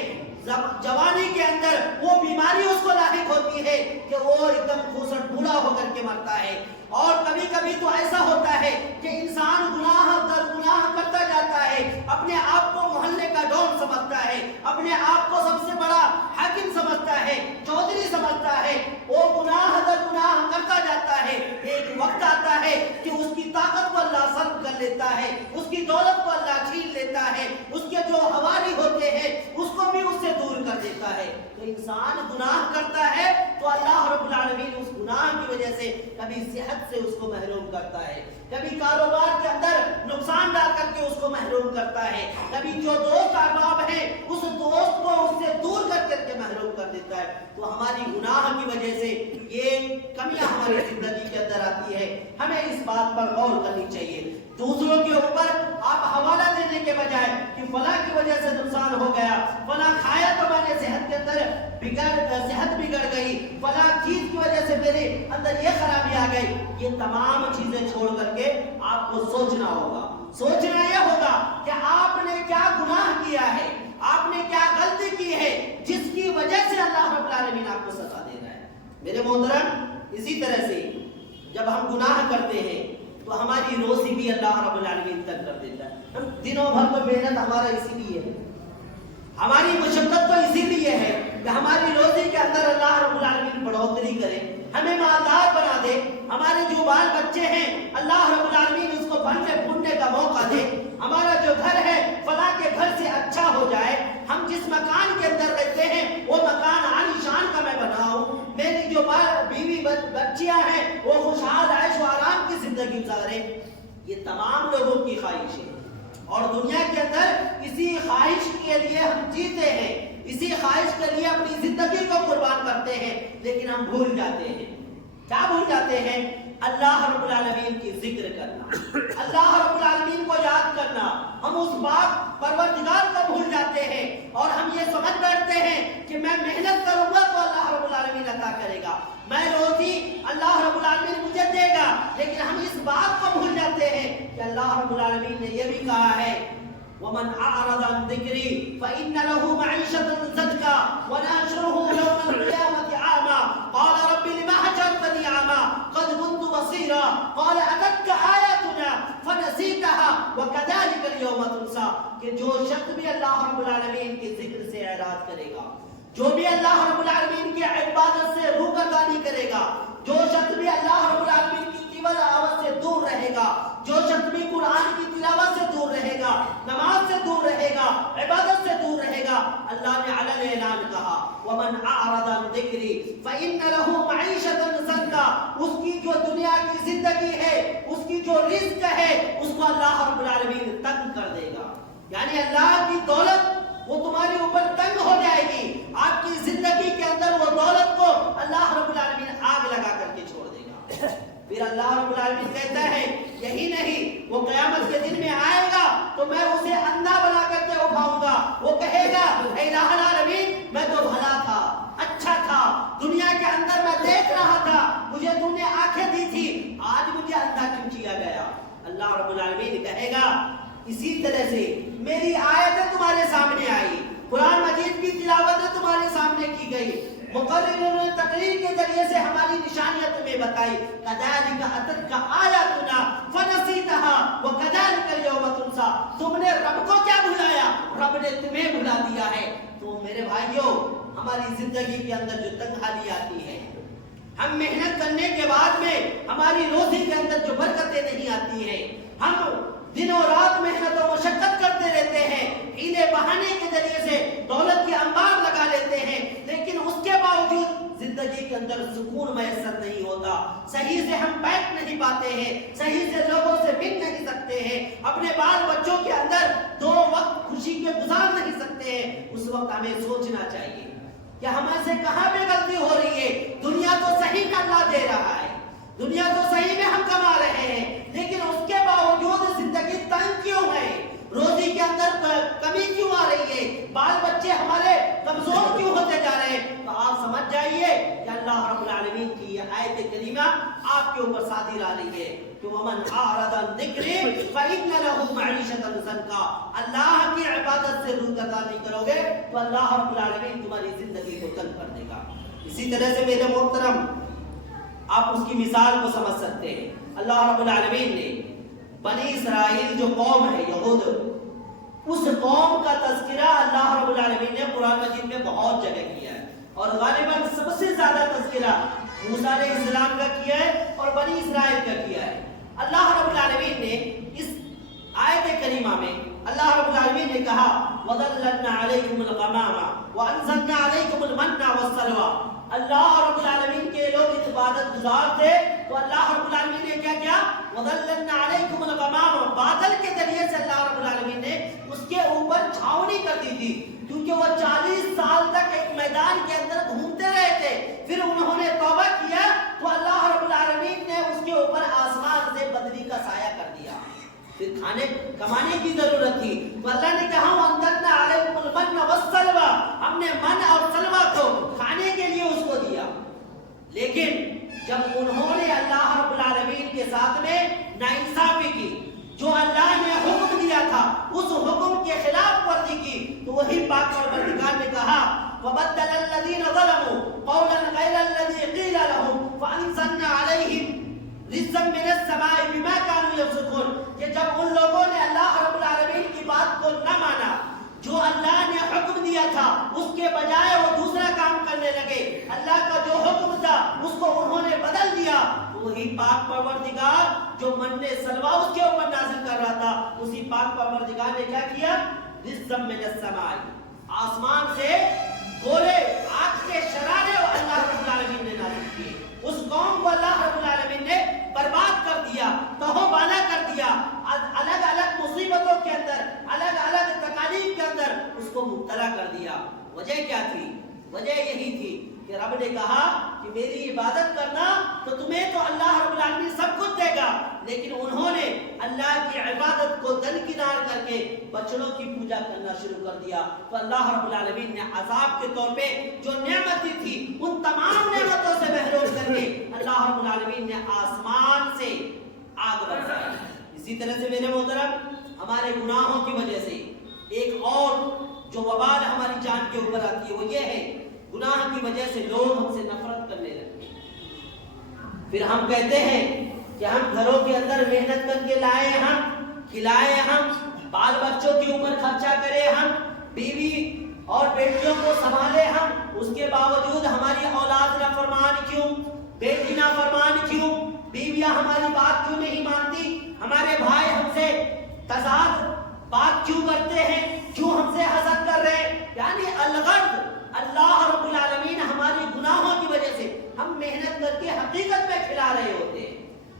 جوانی کے اندر وہ بیماری اس کو لاحق ہوتی ہے کہ وہ ایک دم کھوسٹ بوڑھا ہو کر کے مرتا ہے۔ اور کبھی کبھی تو ایسا ہوتا ہے کہ انسان گناہ در گناہ کرتا جاتا ہے، اپنے آپ کو محلے کا ڈون سمجھتا ہے، اپنے آپ کو سب سے بڑا حاکم سمجھتا ہے، چودھری سمجھتا ہے، وہ گناہ در گناہ کرتا جاتا ہے۔ ایک وقت آتا ہے کہ اس کی طاقت کو اللہ سلب کر لیتا ہے، اس کی دولت کو اللہ چھین لیتا ہے، اس کے جو حوالی ہوتے ہیں اس کو بھی اس سے دور کر دیتا ہے۔ تو انسان گناہ کرتا ہے تو اللہ رب العالمین اس گناہ کی وجہ سے کبھی صحت سے اس کو محروم کرتا ہے، کبھی کاروبار کے اندر نقصان ڈال کر کے اس کو محروم کرتا ہے، کبھی جو دوست احباب ہیں اس دوست کو اس سے دور کر کے محروم کر دیتا ہے۔ تو ہماری گناہ کی وجہ سے یہ کمیاں ہماری زندگی کے اندر آتی ہے، ہمیں اس بات پر غور کرنی چاہیے۔ دوسروں کے اوپر آپ حوالہ دینے کے بجائے کہ فلاں کی وجہ سے نقصان ہو گیا، فلاں کھایا تو میں نے صحت کے اندر صحت بگڑ گئی، فلاں چیز کی وجہ سے میرے اندر یہ خرابی آ گئی، یہ تمام چیزیں چھوڑ کر کے آپ کو سوچنا ہوگا۔ سوچنا یہ ہوگا کہ آپ نے کیا گناہ کیا ہے، آپ نے کیا غلطی کی ہے جس کی وجہ سے اللہ رب العالمین آپ کو سزا دے رہا ہے۔ میرے محترم، اسی طرح سے جب ہم گناہ کرتے ہیں تو ہماری روزی بھی اللہ رب العالمین تک کر دیتا ہے۔ ہم دنوں بھر تو محنت ہمارا اسی لیے ہے، ہماری مشقت تو اسی لیے ہے کہ ہماری روزی کے اندر اللہ رب العالمین بڑھوتری کرے، ہمیں مالدار بنا دے، ہمارے جو بال بچے ہیں اللہ رب العالمین اس کو بھرنے پھولنے کا موقع دے، ہمارا جو گھر ہے فلاں کے گھر سے اچھا ہو جائے، ہم جس مکان کے اندر رہتے ہیں وہ مکان عالی شان کا میں بناؤں، میری جو بیوی بچیاں ہیں وہ خوشحال عیش و آرام کی زندگی گزارے۔ یہ تمام لوگوں کی خواہش ہے، اور دنیا کے اندر اسی خواہش کے لیے ہم جیتے ہیں، اسی خواہش کے لیے اپنی زندگی کو قربان کرتے ہیں، لیکن ہم بھول جاتے ہیں۔ کیا بھول جاتے ہیں؟ اللہ رب العالمین کی ذکر کرنا، اللہ رب العالمین کو یاد کرنا۔ ہم اس بات پروردگار کو بھول جاتے ہیں اور ہم یہ سمجھ بیٹھتے ہیں کہ میں محنت کروں گا تو اللہ رب العالمین عطا کرے گا، میں روزی اللہ رب العالمین مجھے دے گا، لیکن ہم اس بات کو بھول جاتے ہیں کہ اللہ رب العالمین نے یہ بھی کہا ہے ومن اعرض عن ذکری فإن له معیشة ضنکا ونحشره یوم القیامة اعمی قال رب لم حشرتنی اعمی قد كنت بصیرا قال اتتک آیاتنا فنسیتها وکذلک اليوم تنسی. کہ جو شخص بھی اللہ رب العالمین کے ذکر سے اعراض کرے گا، جو بھی اللہ رب العالمین کی عبادت سے روگردانی کرے گا، جو شخص بھی اللہ رب العالمین کی تلاوت سے دور رہے گا، جو شخص بھی قرآن کی تلاوت سے دور رہے گا، نماز سے دور رہے گا، عبادت سے دور رہے گا، اللہ نے علی الاعلان کہا ومن اعرض عن ذکری فإن له معیشة ضنکا. اس کی جو دنیا کی زندگی ہے، اس کی جو رزق ہے، اس کو اللہ رب العالمین تنگ کر دے گا. یعنی اللہ کی دولت وہ تمہارے اوپر تنگ ہو جائے گی. آپ کی زندگی کے اندر وہ دولت کو اللہ رب العالمین آگ لگا کر کے چھوڑ دے گا. پھر اللہ رب العالمین کہتا ہے یہی نہیں، وہ قیامت کے دن میں آئے گا تو میں اسے اندھا بنا کر کے اٹھاؤں گا. وہ کہے گا اے الہ العالمین میں تو بھلا تھا، اچھا تھا، دنیا کے اندر میں دیکھ رہا تھا، مجھے تم نے آنکھیں دی تھی، آج مجھے اندھا کیوں کیا گیا؟ اللہ رب العالمین کہے گا اسی طرح سے میری آیتیں تمہارے سامنے آئی، قرآن مجید کی تلاوتیں تمہارے سامنے کی گئی، مقررین نے تقریر کے ذریعے سے ہماری نشانیاں تمہیں بتائی. کذالک اتتک آیاتنا فنسیتها وکذالک اليوم تنسی. تم نے رب کو کیا بھلایا؟ رب نے تمہیں بھلا دیا ہے. تو میرے بھائیوں، ہماری زندگی کے اندر جو تنگحالی آتی ہے، ہم محنت کرنے کے بعد میں ہماری روزی کے اندر جو برکتیں نہیں آتی ہیں، ہم دن و رات محنت و مشقت کرتے رہتے ہیں، ہیلے بہانے کے ذریعے سے دولت کے انبار لگا لیتے ہیں، لیکن اس کے باوجود زندگی کے اندر سکون میسر نہیں ہوتا، صحیح سے ہم بیٹھ نہیں پاتے ہیں، صحیح سے لوگوں سے مل نہیں سکتے ہیں، اپنے بال بچوں کے اندر 2 وقت خوشی کے گزار نہیں سکتے ہیں. اس وقت ہمیں سوچنا چاہیے کہ ہمیں سے کہاں پہ غلطی ہو رہی ہے. دنیا تو صحیح میں اللہ دے رہا ہے، دنیا تو صحیح میں ہم کما رہے ہیں، لیکن اس کے باوجود زندگی تنگ کیوں ہے؟ روزی کے اندر کمی کیوں آ رہی ہے؟ بال بچے ہمارے کمزور کیوں ہوتے جا رہے ہیں؟ تو آپ سمجھ جائیے کہ اللہ رب العالمین کی یہ آیت کریمہ آپ کے اوپر صادر آ رہی ہے کہ ومن اعرض عن ذکری فإن له معیشة ضنکا. اللہ کی عبادت سے روگردانی کرو گے تو اللہ رب العالمین تمہاری زندگی کو تنگ کر دے گا. اسی طرح سے میرے محترم، آپ اس کی مثال کو سمجھ سکتے ہیں. اللہ رب العالمین نے بنی اسرائیل جو قوم ہے یہود، اس قوم کا تذکرہ اللہ رب العالمین نے قرآن مجید میں بہت جگہ کیا ہے، اور غالباً سب سے زیادہ تذکرہ موسیٰ علیہ السلام کا کیا ہے اور بنی اسرائیل کا کیا ہے. اللہ رب العالمین نے اس آیت کریمہ میں اللہ رب العالمین نے کہا وَظَلَّلْنَا عَلَيْكُمُ الْغَمَامَ وَأَنزَلْنَا عَلَيْكُمُ الْمَنَّ وَالسَّلْوَىٰ. اللہ رب العالمین کے لوگ عبادت گزار تھے تو اللہ رب العالمین نے کیا کیا؟ وَظَلَّلْنَا عَلَيْكُمُ الْغَمَامَ. بادل کے ذریعے سے اللہ رب العالمین نے اس کے اوپر چھاؤنی کر دی تھی، کیونکہ وہ 40 سال تک ایک میدان کے اندر گھومتے رہے تھے. پھر انہوں نے توبہ کیا تو اللہ رب العالمین نے اس کے اوپر آسمان سے بدری کا سایہ کر دیا. پھر کھانے کمانے کی ضرورت تھی تو اللہ نے کہا وَأَنزَلْنَا عَلَيْكُمُ الْمَنَّ وَالسَّلْوَىٰ. ہم نے من اور سلوہ کو کھانے کے لیے اس کو دیا. لیکن جب انہوں نے اللہ رب العالمین کے ساتھ میں ناانصافی کی، جو اللہ نے حکم دیا تھا اس حکم کے خلاف ورزی کی، تو وہی پاک پروردگار نے کہا وَبَدَّلَ الَّذِينَ ظَلَمُوا قَوْلًا غَيْرَ الَّذِي قِيلَ لَهُمْ فَأَنزَلْنَا عَلَيْهِمْ رِزْقًا مِّنَ السَّمَاءِ بِمَا كَانُوا يَفْسُقُونَ. کہ جب ان لوگوں نے اللہ رب العالمین کی بات کو نہ مانا، جو اللہ نے حکم دیا تھا اس کے بجائے وہ دوسرا کام کرنے لگے، اللہ کا جو حکم تھا اس کو انہوں نے بدل دیا، وہی پاک پروردگار جو من سلوہ اس کے اوپر نازل کر رہا تھا، اسی پاک پروردگار نے کیا کیا؟ رزقا من السماء. آسمان سے گولے آگ کے شرارے اللہ رب العالمین نے نازل کیے. اس قوم کو اللہ رب العالمین نے برباد کر دیا، تہو بالا کر دیا، الگ الگ مصیبتوں کے اندر، الگ الگ تکالیف کے اندر اس کو مبتلا کر دیا. وجہ کیا تھی؟ وجہ یہی تھی کہ رب نے کہا کہ میری عبادت کرنا تو تمہیں تو اللہ رب العالمین سب کچھ دے گا، لیکن انہوں نے اللہ کی عبادت کو درکنار کر کے بچڑوں کی پوجا کرنا شروع کر دیا. تو اللہ رب العالمین نے عذاب کے طور پہ جو نعمتیں تھی ان تمام نعمتوں سے محروم کر کے اللہ رب العالمین نے آسمان سے آگ برسائی. اسی طرح سے میرے محترم، ہمارے گناہوں کی وجہ سے ایک اور جو وبال ہماری جان کے اوپر آتی ہے وہ یہ ہے گناہ کی وجہ سے لوگ ہم سے نفرت کرنے لگتے ہیں. پھر ہم کہتے ہیں کہ ہم گھروں کے اندر محنت کر کے لائے, ہم کھلائے, ہم بال بچوں کے اوپر خرچہ کرے, ہم بیوی اور بیٹیوں کو سنبھالے, ہم اس کے باوجود ہماری اولاد نافرمان کیوں, بیٹی نافرمان کیوں, بیویاں ہماری بات کیوں نہیں مانتی, ہمارے بھائی ہم سے تضاد بات کیوں کرتے ہیں, کیوں ہم سے حسد کر رہے ہیں. یعنی الغرض اللہ رب العالمین ہماری گناہوں کی وجہ سے ہم محنت کر کے حقیقت میں کھلا رہے ہوتے ہیں,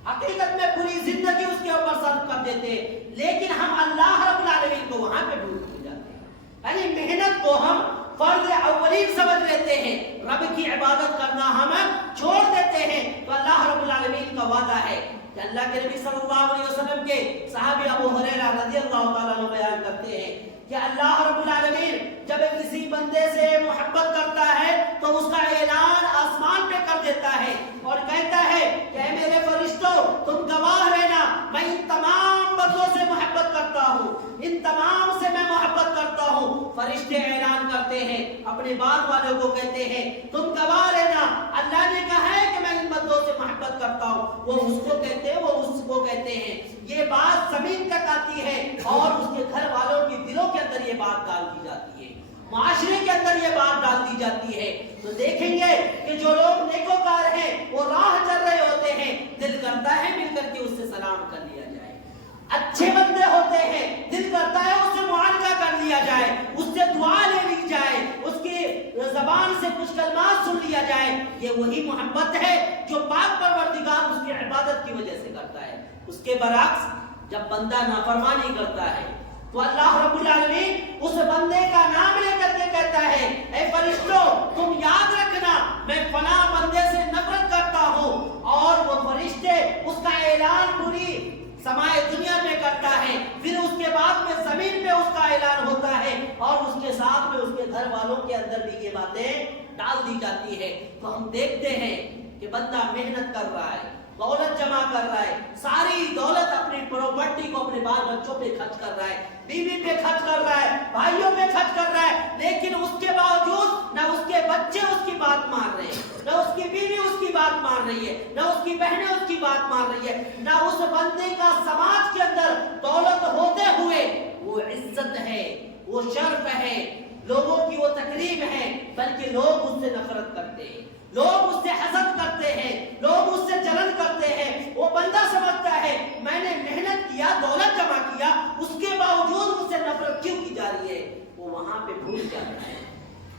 حقیقت میں پوری زندگی اس کے اوپر صرف کر دیتے ہیں, لیکن ہم اللہ رب العالمین کو وہاں پہ بھول جاتے ہیں. یعنی محنت کو ہم فرض اولین سمجھ لیتے ہیں, رب کی عبادت کرنا ہم چھوڑ دیتے ہیں. تو اللہ رب العالمین کا وعدہ ہے کہ اللہ کے نبی صلی اللہ علیہ وسلم کے صحابی ابو ہریرہ رضی اللہ تعالیٰ عنہ بیان کرتے ہیں کہ اللہ رب العالمین جب کسی بندے سے محبت کرتا ہے تو اس کا اعلان آسمان پہ کر دیتا ہے اور کہتا ہے کہ اے میرے فرشتوں تم گواہ رہنا, میں ان تمام بندوں سے محبت کرتا ہوں, ان تمام سے میں محبت کرتا ہوں. فرشتے اعلان کرتے ہیں, اپنے بعد والوں کو کہتے ہیں تم گواہ رہنا, اللہ نے کہا ہے کہ میں ان بندوں سے محبت کرتا ہوں. وہ اس کو کہتے ہیں, وہ اس کو کہتے ہیں. یہ بات زمین تک آتی ہے اور اس کے گھر والوں کے دلوں کے اندر یہ بات ڈال دی جاتی ہے, معاشرے کے اندر یہ بات ڈال دی جاتی ہے. تو دیکھیں گے کہ جو لوگ نیکوکار ہیں وہ راہ چل رہے ہوتے ہیں, دل کرتا ہے مل کر کے اس سے سلام کر لیا جائے. اچھے بندے ہوتے ہیں, دل کرتا ہے اس سے معانقہ کر لیا جائے, اس سے دعا لے لی جائے, اس کی زبان سے کچھ کلمات سن لیا جائے. یہ وہی محبت ہے جو پاک پروردگار اس کی عبادت کی وجہ سے کرتا ہے. اس کے برعکس جب بندہ نافرمانی کرتا ہے تو اللہ رب العالمین اس بندے کا نام لے کر کے کہتا ہے اے فرشتوں تم یاد رکھنا میں فلاں بندے سے نفرت کرتا ہوں. اور وہ فرشتے اس کا اعلان پوری سمائے دنیا میں کرتا ہے, پھر اس کے بعد میں زمین پہ اس کا اعلان ہوتا ہے اور اس کے ساتھ میں اس کے گھر والوں کے اندر بھی یہ باتیں ڈال دی جاتی ہے. تو ہم دیکھتے ہیں کہ بندہ محنت کر رہا ہے, دولت جمع کر رہا ہے, ساری دولت اپنی پراپرٹی کو اپنے بال بچوں پہ خرچ کر رہا ہے, بیوی پہ خرچ کر رہا ہے, بھائیوں پہ خرچ کر رہا ہے, لیکن اس کے باوجود نہ اس کے بچے اس کی بات مان رہے ہیں, نہ اس کی بیوی اس کی بات مان رہی ہے, نہ اس کی بہنیں اس کی بات مان رہی ہے, نہ اس بندے کا سماج کے اندر دولت ہوتے ہوئے وہ عزت ہے, وہ شرف ہے, لوگوں کی وہ تکریم ہے, بلکہ لوگ اس سے نفرت کرتے ہیں, لوگ اس سے حسد کرتے ہیں, لوگ اس سے جلن کرتے ہیں. وہ بندہ سمجھتا ہے میں نے محنت کیا, دولت جمع کیا, اس کے باوجود مجھ سے نفرت کیوں کی جا رہی ہے. وہ وہاں پہ بھول جاتا ہے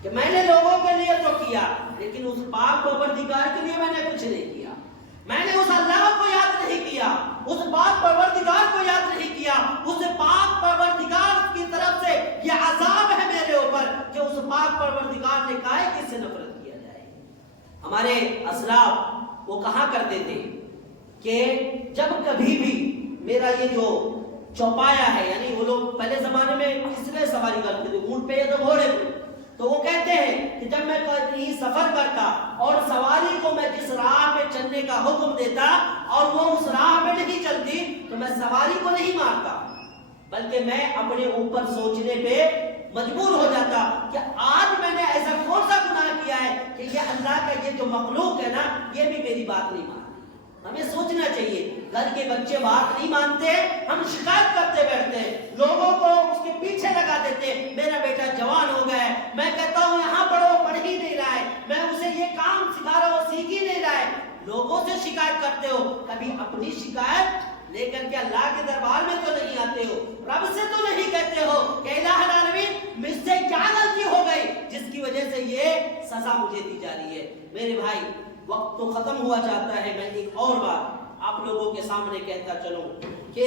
کہ میں نے لوگوں کے لیے تو کیا, لیکن اس پاک پروردگار کے لیے میں نے کچھ نہیں کیا. میں نے اس اللہ کو یاد نہیں کیا, اس پاک پروردگار کو یاد نہیں کیا. اس پاک پروردگار کی طرف سے یہ عذاب ہے میرے اوپر کہ اس پاک پروردگار نے کہا ہے کہ اس سے نفرت. ہمارے اسلاف وہ کہا کرتے تھے کہ جب کبھی بھی میرا یہ جو چوپایا ہے, یعنی وہ لوگ پہلے زمانے میں کس نے سواری کرتے تھے, اونٹ پہ یا تو گھوڑے پہ, تو وہ کہتے ہیں کہ جب میں کہیں سفر کرتا اور سواری کو میں جس راہ پہ چلنے کا حکم دیتا اور وہ اس راہ پہ نہیں چلتی تو میں سواری کو نہیں مارتا, بلکہ میں اپنے اوپر سوچنے پہ مجبور ہو جاتا کہ آج میں نے ایسا کون سا گناہ کیا ہے کہ یہ اللہ کا یہ جو مخلوق ہے نا یہ بھی میری بات نہیں مانتی. ہمیں سوچنا چاہیے, گھر کے بچے بات نہیں مانتے, ہم شکایت کرتے بیٹھتے ہیں, لوگوں کو اس کے پیچھے لگا دیتے ہیں, میرا بیٹا جوان ہو گیا ہے, میں کہتا ہوں یہاں پڑھو, پڑھ ہی نہیں رہا ہے, میں اسے یہ کام سکھا رہا ہوں, سیکھ ہی نہیں رہا ہے. لوگوں سے شکایت کرتے ہو, کبھی اپنی شکایت لے کر کے اللہ کے دربار میں تو نہیں آتے ہو, رب سے تو نہیں کہتے ہو کہ الہ العالمین مجھ سے کیا غلطی ہو گئی جس کی وجہ سے یہ سزا مجھے دی جا رہی ہے. میرے بھائی وقت تو ختم ہوا چاہتا ہے, میں ایک اور بات آپ لوگوں کے سامنے کہتا چلوں کہ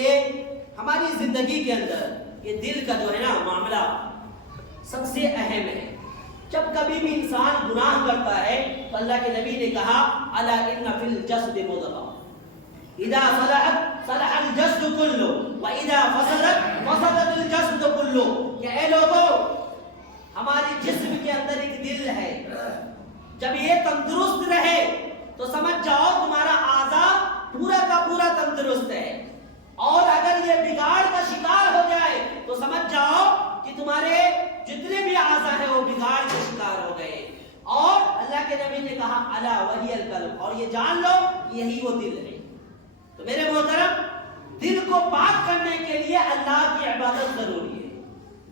ہماری زندگی کے اندر یہ دل کا جو ہے نا معاملہ سب سے اہم ہے. جب کبھی بھی انسان گناہ کرتا ہے تو اللہ کے نبی نے کہا الا ان فی الجسد مضغہ اذا صلحت صلح الجسد كله واذا فسدت فسد الجسد كله. کہ اے لوگوں ہماری جسم کے اندر ایک دل ہے, جب یہ تندرست رہے تو سمجھ جاؤ تمہارا اعضاء پورا کا پورا تندرست ہے, اور اگر یہ بگاڑ کا شکار ہو جائے تو سمجھ جاؤ کہ الا وہی القلب، اور یہ جان لو یہی وہ دل ہے۔ تو میرے محترم، دل کو پاک کرنے کے لیے اللہ کی عبادت ضروری ہے۔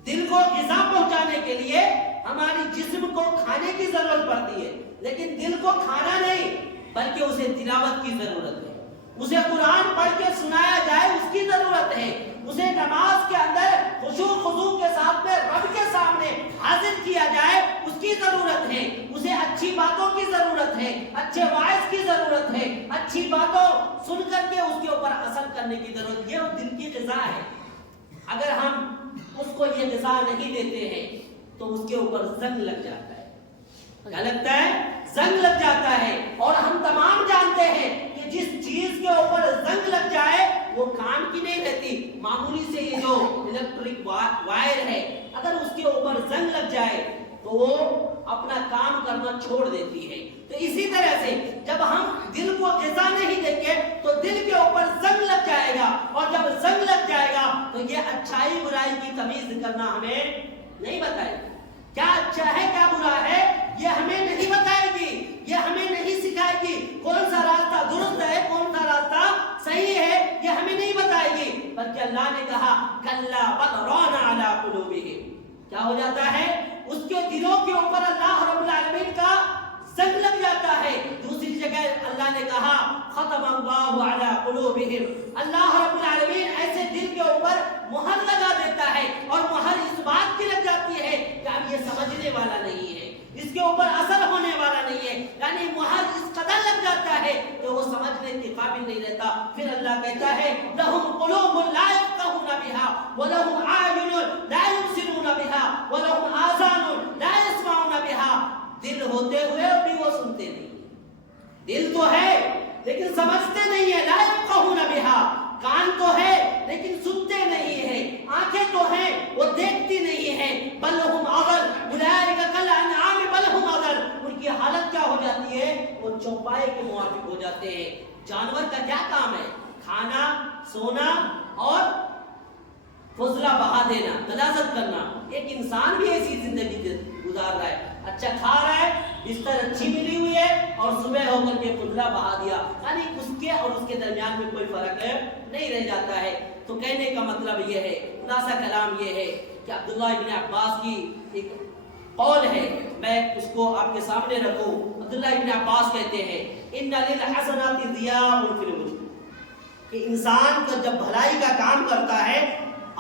دل کو غذا پہنچانے کے لیے ہماری جسم کو کھانے کی ضرورت پڑتی ہے، لیکن دل کو کھانا نہیں بلکہ اسے تلاوت کی ضرورت ہے، اسے قرآن پڑھ کے سنایا جائے اس کی ضرورت ہے، اسے نماز کے اندر خشوع خضوع کے ساتھ میں رب کے سامنے حاضر کیا جائے اس کی ضرورت ہے، اسے اچھی باتوں کی ضرورت ہے، اچھے واعظ کی ضرورت ہے، اچھی باتوں سن کر کے اس کے اوپر عمل کرنے کی ضرورت۔ یہ دل کی غذا ہے۔ اگر ہم اس کو یہ غذا نہیں دیتے ہیں تو اس کے اوپر زنگ لگ جاتا ہے۔ کیا لگتا ہے؟ زنگ لگ جاتا ہے۔ اور ہم تمام جانتے ہیں کہ جس چیز کے اوپر زنگ لگ جائے وہ کام کی نہیں رہتی۔ معمولی سے یہ جو الیکٹرک وائر ہے، اگر اس کے اوپر زنگ لگ جائے تو وہ اپنا کام کرنا چھوڑ دیتی ہے۔ تو اسی طرح سے جب ہم دل کو غذا نہیں دیں گے تو دل کے اوپر زنگ لگ جائے گا، اور جب زنگ لگ جائے گا تو یہ اچھائی برائی کی تمیز کرنا ہمیں نہیں بتائے گی۔ کیا اچھا ہے کیا برا ہے یہ ہمیں نہیں بتائے گی، یہ ہمیں نہیں سکھائے گی۔ کون سا راستہ درست ہے، کون سا راستہ صحیح ہے، یہ ہمیں نہیں بتائے گی۔ بلکہ اللہ نے کہا کلا بل ران علی قلوبہم، کیا ہو جاتا ہے؟ اس کے دلوں کے اوپر اللہ رب العالمین کا زنگ لگ جاتا ہے۔ دوسری جگہ اللہ نے کہا ختم اللہ علی قلوبہم، اللہ رب العالمین ایسے دل کے اوپر مہر لگا دیتا ہے، اور مہر اس بات کی لگ جاتی ہے کہ اب یہ سمجھنے والا نہیں ہے، اس کے اوپر اثر ہونے والا نہیں ہے، یعنی مہر اس قدر لگ جاتا ہے کہ وہ سمجھنے کے قابل نہیں رہتا۔ پھر اللہ کہتا ہے لہم قلوب لا یفقہون بہا ولہم اعین لا یبصرون بہا ولہم آذان لا یسمعون بہا، دل ہوتے ہوئے بھی وہ سنتے نہیں، دل تو ہے لیکن سمجھتے نہیں ہے، لا یفقہون بہا، کان تو ہے لیکن سنتے نہیں ہے، آنکھیں تو ہیں وہ دیکھتی نہیں ہے، بل ہم اضل اولئک کالانعام بل ہم اضل، ان کی حالت کیا ہو جاتی ہے؟ وہ چوپائے کے موافق ہو جاتے ہیں۔ جانور کا کیا کام ہے؟ کھانا، سونا اور فضلہ بہا دینا، غلاظت کرنا۔ ایک انسان بھی ایسی زندگی گزار رہا ہے، اچھا کھا رہا ہے، بستر اچھی ملی ہوئی ہے، اور صبح ہو کر کے فضلہ بہا دیا، یعنی اس کے اور اس کے درمیان میں کوئی فرق نہیں رہ جاتا ہے۔ تو کہنے کا مطلب یہ ہے، خلاصہ کلام یہ ہے کہ عبداللہ ابن عباس کی ایک قول ہے، میں اس کو آپ کے سامنے رکھوں۔ عبداللہ ابن عباس کہتے ہیں ان للحسنات ضیاء فی الوجہ، کہ انسان کو جب بھلائی کا کام کرتا ہے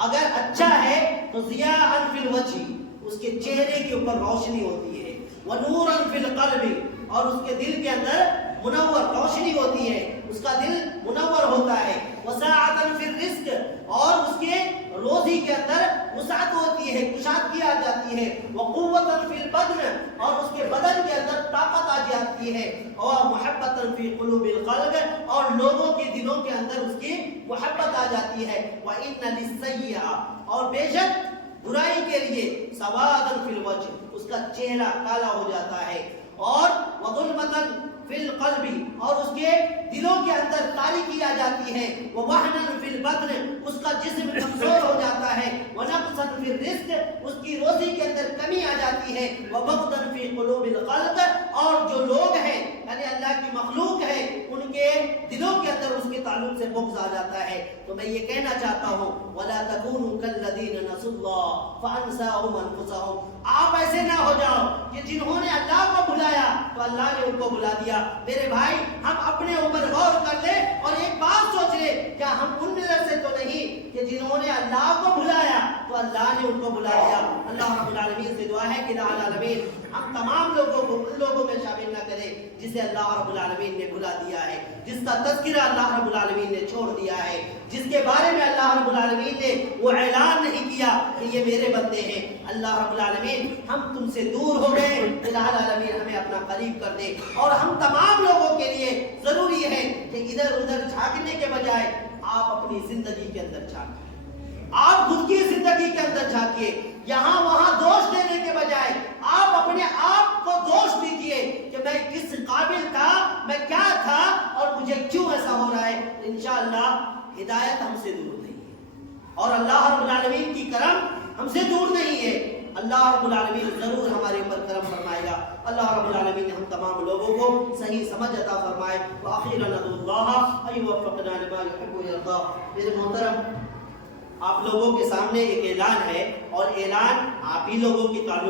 اگر اچھا ہے تو ضیاء فی الوجہ، اس کے چہرے کے اوپر روشنی ہوتی ہے، ونورا فی القلب، اور اس کے دل کے اندر منور روشنی ہوتی ہے، اس کا دل منور ہوتا ہے، وسعۃ فی الرزق، اور اس کے روزی کے اندر وسعت ہوتی ہے، کشادگی آ جاتی ہے، وقوۃ فی البدن، اور اس کے بدن کے اندر طاقت آ جاتی ہے، اور محبت فی قلوب الخلق، اور لوگوں کے دلوں کے اندر اس کی محبت آ جاتی ہے، وان للسیئہ، اور بے شک برائی کے لیے سواد فی الوجہ، اس کا چہرہ کالا ہو جاتا ہے، اور وظلمۃ فی القلب، اور اس کے دلوں کے اندر تاریکی آ جاتی ہے، ووہنا فی البدن، اس کا جسم کمزور ہو جاتا ہے، ونقصا فی الرزق، اس کی روزی کے اندر کمی آ جاتی ہے، وبغضا فی قلوب الخلق، اور جو لوگ ہیں یعنی اللہ کی مخلوق ہے ان کے دلوں کے اندر اس کے تعلق سے بغض آ جاتا ہے۔ تو میں یہ کہنا چاہتا ہوں ولا تکونوا کالذین نسوا اللہ فانساهم انفسهم، آپ ایسے نہ ہو جاؤ کہ جنہوں نے اللہ کو بھلایا تو اللہ نے ان کو بھلا دیا۔ میرے بھائی، ہم اپنے اوپر غور کر لیں اور ایک بات سوچ لیں، کیا ہم ان میں سے تو نہیں کہ جنہوں نے اللہ کو بھلایا تو اللہ نے ان کو بھلا دیا؟ اللہ رب العالمین سے دعا ہے کہ الہ العالمین ہم تمام لوگوں کو ان لوگوں میں شامل نہ کرے جسے اللہ رب العالمین نے بھلا دیا ہے، جس کا تذکرہ اللہ رب العالمین نے چھوڑ دیا ہے، جس کے بارے میں اللہ رب العالمین نے وہ اعلان نہیں کیا کہ یہ میرے بندے ہیں۔ اللہ رب العالمین ہم تم سے دور ہو گئے، الہ العالمین ہمیں اپنا قریب کر دے، اور ہم تمام لوگوں کے لیے ضروری ہے کہ ادھر ادھر جھانکنے کے بجائے آپ اپنی زندگی کے اندر جھانکیں، آپ خود کی زندگی کے اندر جھانکیے، یہاں وہاں دوش دینے کے بجائے آپ اپنے آپ کو دوش دیجئے کہ میں کس قابل تھا، میں کیا تھا، اور مجھے کیوں ایسا ہو رہا ہے۔ انشاءاللہ ہدایت ہم سے دور نہیں ہے، اور اللہ رب العالمین کی کرم ہم سے دور نہیں ہے۔ اللہ رب العالمین ضرور ہمارے اوپر کرم فرمائے گا. اللہ رب العالمین ہم تمام لوگوں کو صحیح سمجھ عطا فرمائے. وآخیرا ندعو اللہ ان یوفقنا لما یحب ویرضا. میرے محترم، آپ لوگوں کے سامنے ایک اعلان ہے، اور اعلان آپ ہی لوگوں کی تعلق